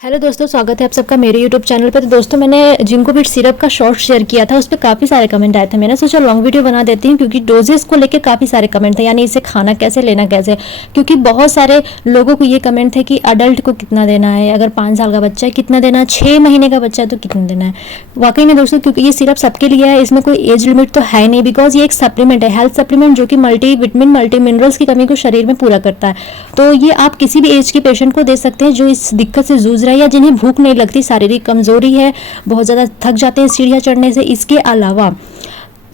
Hello दोस्तों, स्वागत है आप सबका मेरे यूट्यूब चैनल पे। तो दोस्तों, मैंने जिंकोविट सिरप का शॉर्ट शेयर किया था, उस पर काफ़ी सारे कमेंट आए थे। मैंने सोचा लॉन्ग वीडियो बना देती हूँ क्योंकि डोजेस को लेके काफ़ी सारे कमेंट थे, यानी इसे खाना कैसे, लेना कैसे। क्योंकि बहुत सारे लोगों को ये कमेंट थे कि अडल्ट को कितना देना है, अगर 5 साल का बच्चा है कितना देना है, 6 महीने का बच्चा है तो कितना देना है। वाकई में दोस्तों, क्योंकि ये सिरप सबके लिए है, इसमें कोई एज लिमिट तो है नहीं, बिकॉज ये एक सप्लीमेंट है, हेल्थ सप्लीमेंट, जो कि मल्टी विटामिन, मल्टी मिनरल्स की कमी को शरीर में पूरा करता है। तो ये आप किसी भी एज के पेशेंट को दे सकते हैं जो इस दिक्कत से जूझ रहा है या जिन्हें भूख नहीं लगती, शारीरिक कमजोरी है, बहुत ज़्यादा थक जाते हैं सीढ़ियाँ चढ़ने से। इसके अलावा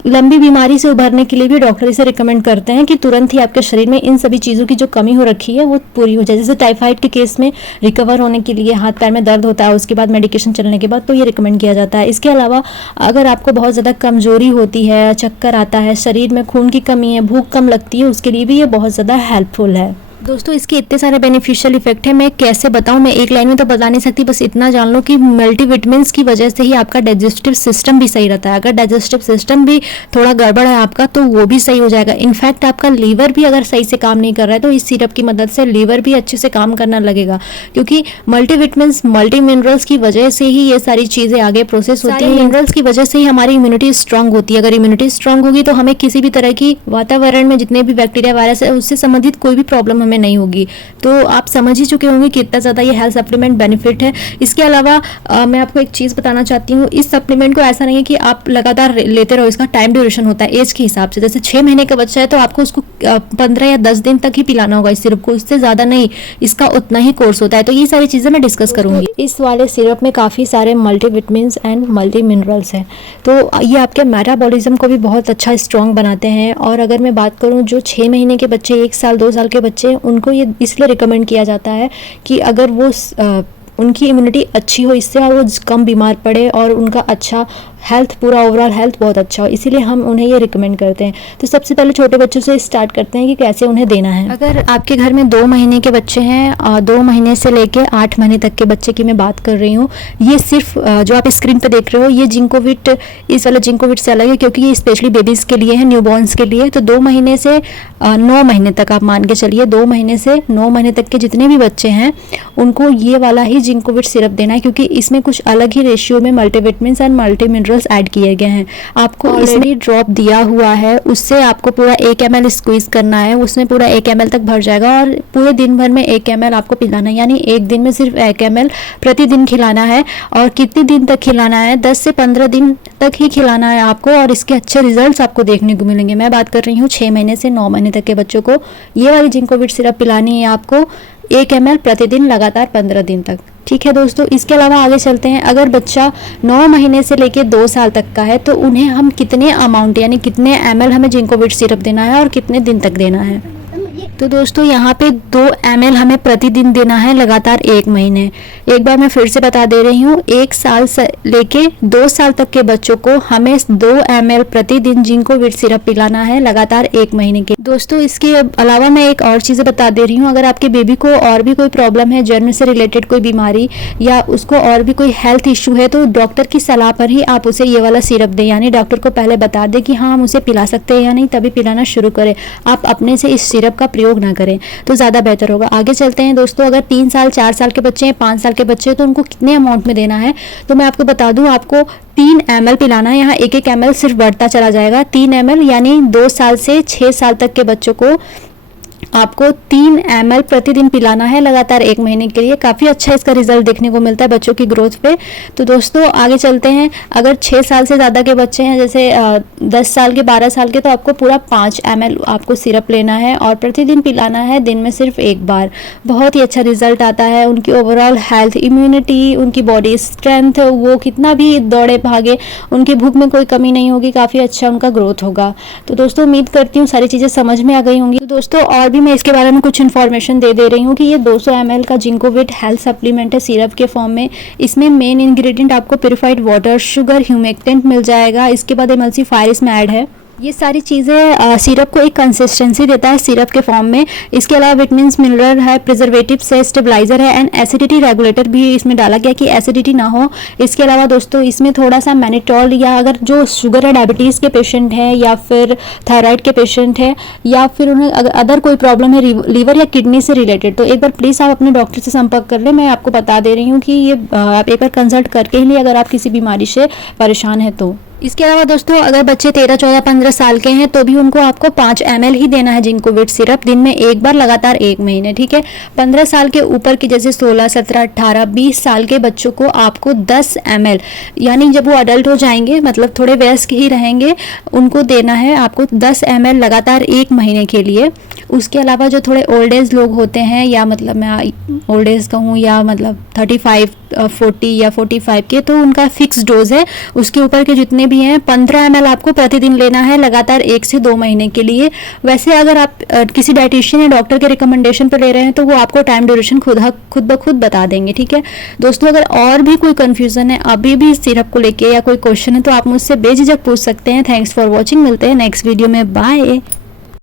लंबी बीमारी से उभरने के लिए भी डॉक्टर इसे रिकमेंड करते हैं कि तुरंत ही आपके शरीर में इन सभी चीज़ों की जो कमी हो रखी है वो पूरी हो जाए। जैसे टाइफाइड के केस में रिकवर होने के लिए, हाथ पैर में दर्द होता है उसके बाद मेडिकेशन चलने के बाद, तो ये रिकमेंड किया जाता है। इसके अलावा अगर आपको बहुत ज़्यादा कमजोरी होती है, चक्कर आता है, शरीर में खून की कमी है, भूख कम लगती है, उसके लिए भी ये बहुत ज़्यादा हेल्पफुल है। दोस्तों, इसके इतने सारे बेनिफिशियल इफेक्ट है, मैं कैसे बताऊं, मैं एक लाइन में तो बता नहीं सकती। बस इतना जान लो कि मल्टीविटामिन्स की वजह से ही आपका डाइजेस्टिव सिस्टम भी सही रहता है। अगर डाइजेस्टिव सिस्टम भी थोड़ा गड़बड़ है आपका तो वो भी सही हो जाएगा। इनफैक्ट आपका लीवर भी अगर सही से काम नहीं कर रहा है तो इस सिरप की मदद से लीवर भी अच्छे से काम करना लगेगा, क्योंकि मल्टीविटामिन्स, मल्टी मिनरल्स की वजह से ही ये सारी चीज़ें आगे प्रोसेस होती है। मिनरल्स की वजह से ही हमारी इम्यूनिटी स्ट्रांग होती है। अगर इम्यूनिटी स्ट्रांग होगी तो हमें किसी भी तरह की वातावरण में जितने भी बैक्टीरिया, वायरस है, उससे संबंधित कोई भी प्रॉब्लम हमें नहीं होगी। तो आप समझ ही चुके होंगे कि कितना ज़्यादा ये हेल्थ सप्लीमेंट बेनिफिट है। इसके अलावा मैं आपको एक चीज़ बताना चाहती हूँ, इस सप्लीमेंट को ऐसा नहीं है कि आप लगातार लेते रहो, इसका टाइम ड्यूरेशन होता है एज के हिसाब से। जैसे 6 महीने का बच्चा है तो आपको उसको 15 या 10 दिन तक ही पिलाना होगा इस सिरप को, इससे ज़्यादा नहीं, इसका उतना ही कोर्स होता है। तो ये सारी चीज़ें मैं डिस्कस करूँगी। इस वाले सिरप में काफ़ी सारे मल्टीविटामिन्स एंड मल्टी मिनरल्स हैं, तो ये आपके मेटाबॉलिज्म को भी बहुत अच्छा स्ट्रॉन्ग बनाते हैं। और अगर मैं बात करूँ जो 6 महीने के बच्चे, 1 साल 2 साल के बच्चे, उनको ये इसलिए रिकमेंड किया जाता है कि अगर वो उनकी इम्यूनिटी अच्छी हो इससे, और वो कम बीमार पड़े और उनका अच्छा हेल्थ, पूरा ओवरऑल हेल्थ बहुत अच्छा हो, इसीलिए हम उन्हें ये रिकमेंड करते हैं। तो सबसे पहले छोटे बच्चों से स्टार्ट करते हैं कि कैसे उन्हें देना है। अगर आपके घर में 2 महीने के बच्चे हैं, 2 महीने से लेके 8 महीने तक के बच्चे की मैं बात कर रही हूँ, ये सिर्फ जो आप स्क्रीन पे देख रहे हो ये जिंकोविट, इस वाले जिंकोविट से अलग है क्योंकि ये स्पेशली बेबीज़ के लिए है, न्यूबॉर्न्स के लिए। तो 2 महीने से 9 महीने तक आप मान के चलिए, 2 महीने से 9 महीने तक के जितने भी बच्चे हैं उनको ये वाला ही जिंकोविट सिरप देना है, क्योंकि इसमें कुछ अलग ही रेशियो में multivitamins and multi minerals add किए गए हैं। आपको इसमें ड्रॉप दिया हुआ है, उससे आपको पूरा 1 ml स्क्वीज करना है, उसमें पूरा 1 ml तक भर जाएगा और पूरे दिन भर में 1 ml आपको पिलाना है, यानी एक दिन में सिर्फ 1 ml प्रतिदिन खिलाना है। और कितने दिन तक खिलाना है? 10 से 15 दिन तक ही खिलाना है आपको, और इसके अच्छे रिजल्ट्स आपको देखने को मिलेंगे। मैं बात कर रही हूँ 6 महीने से 9 महीने तक के बच्चों को ये वाली जिंकोविट सिरप पिलानी है आपको, 1 ml प्रतिदिन, लगातार 15 दिन तक। ठीक है दोस्तों, इसके अलावा आगे चलते हैं। अगर बच्चा 9 महीने से लेके 2 साल तक का है तो उन्हें हम कितने अमाउंट, यानी कितने ml हमें जिंकोविट सिरप देना है और कितने दिन तक देना है। तो दोस्तों, यहाँ पे 2 ml हमें प्रतिदिन देना है, लगातार 1 महीने। एक बार मैं फिर से बता दे रही हूँ, 1 साल से लेके 2 साल तक के बच्चों को हमें 2 ml प्रतिदिन जिंकोविट सिरप पिलाना है, लगातार 1 महीने के। दोस्तों, इसके अलावा मैं एक और चीज़ बता दे रही हूँ, अगर आपके बेबी को और भी कोई प्रॉब्लम है, जन्म से रिलेटेड कोई बीमारी या उसको और भी कोई हेल्थ इशू है, तो डॉक्टर की सलाह पर ही आप उसे ये वाला सिरप दें, यानी डॉक्टर को पहले बता दें कि हाँ हम उसे पिला सकते हैं या नहीं, तभी पिलाना शुरू करें। आप अपने से इस सिरप का प्रयोग ना करें तो ज़्यादा बेहतर होगा। आगे चलते हैं दोस्तों, अगर 3 साल 4 साल के बच्चे हैं, 5 साल के बच्चे हैं, तो उनको कितने अमाउंट में देना है, तो मैं आपको बता दूं, आपको 3 ml पिलाना है। यहाँ 1-1 ml सिर्फ बढ़ता चला जाएगा। 3 ml यानी 2 साल से 6 साल तक के बच्चों को आपको 3 ml प्रतिदिन पिलाना है, लगातार 1 महीने के लिए। काफ़ी अच्छा इसका रिजल्ट देखने को मिलता है बच्चों की ग्रोथ पे। तो दोस्तों, आगे चलते हैं। अगर 6 साल से ज़्यादा के बच्चे हैं, जैसे 10 साल के, 12 साल के, तो आपको पूरा 5 ml आपको सिरप लेना है और प्रतिदिन पिलाना है, दिन में सिर्फ 1 बार। बहुत ही अच्छा रिजल्ट आता है। उनकी ओवरऑल हेल्थ, इम्यूनिटी, उनकी बॉडी स्ट्रेंथ, वो कितना भी दौड़े भागे, उनकी भूख में कोई कमी नहीं होगी, काफ़ी अच्छा उनका ग्रोथ होगा। तो दोस्तों, उम्मीद करती हूँ सारी चीज़ें समझ में आ गई होंगी। तो दोस्तों, और भी मैं इसके बारे में कुछ इन्फॉर्मेशन दे रही हूँ कि ये 200 ml का जिंकोविट हेल्थ सप्लीमेंट है, सिरप के फॉर्म में। इसमें मेन इंग्रेडिएंट आपको प्योरीफाइड वाटर, शुगर, ह्यूमेक्टेंट मिल जाएगा। इसके बाद एमल्सिफायर इसमें ऐड है। ये सारी चीज़ें सिरप को एक कंसिस्टेंसी देता है सिरप के फॉर्म में। इसके अलावा विटामिन्स, मिनरल है, प्रिजर्वेटिव्स है, स्टेबलाइजर है एंड एसिडिटी रेगुलेटर भी इसमें डाला गया कि एसिडिटी ना हो। इसके अलावा दोस्तों इसमें थोड़ा सा मैनिटॉल, या अगर जो शुगर या डायबिटीज़ के पेशेंट हैं या फिर थायराइड के पेशेंट हैं या फिर उन्हें अगर अदर कोई प्रॉब्लम है लीवर या किडनी से रिलेटेड, तो एक बार प्लीज़ आप अपने डॉक्टर से संपर्क कर लें। मैं आपको बता दे रही हूँ कि ये आप एक बार कंसल्ट करके ही लिए अगर आप किसी बीमारी से परेशान हैं तो। इसके अलावा दोस्तों अगर बच्चे 13, 14, 15 साल के हैं तो भी उनको आपको 5 ml ही देना है जिंकोविट सिरप दिन में एक बार लगातार 1 महीने, ठीक है। 15 साल के ऊपर के जैसे 16, 17, 18, 20 साल के बच्चों को आपको 10 ml, यानी जब वो अडल्ट हो जाएंगे मतलब थोड़े वयस्क ही रहेंगे, उनको देना है आपको 10 ml लगातार 1 महीने के लिए। उसके अलावा जो थोड़े ओल्ड एज लोग होते हैं, या मतलब मैं ओल्ड एज कहूँ या मतलब 35, 40 या 45 के, तो उनका फिक्स डोज है। उसके ऊपर के जितने भी हैं 15 ml आपको प्रतिदिन लेना है लगातार 1 से 2 महीने के लिए। वैसे अगर आप किसी डाइटिशियन या डॉक्टर के रिकमेंडेशन पर ले रहे हैं तो वो आपको टाइम ड्यूरेशन खुद ब खुद बता देंगे, ठीक है दोस्तों। अगर और भी कोई कन्फ्यूज़न है अभी भी सिरप को लेके या कोई क्वेश्चन है तो आप मुझसे बेझिझक पूछ सकते हैं। थैंक्स फॉर वॉचिंग, मिलते हैं नेक्स्ट वीडियो में, बाय।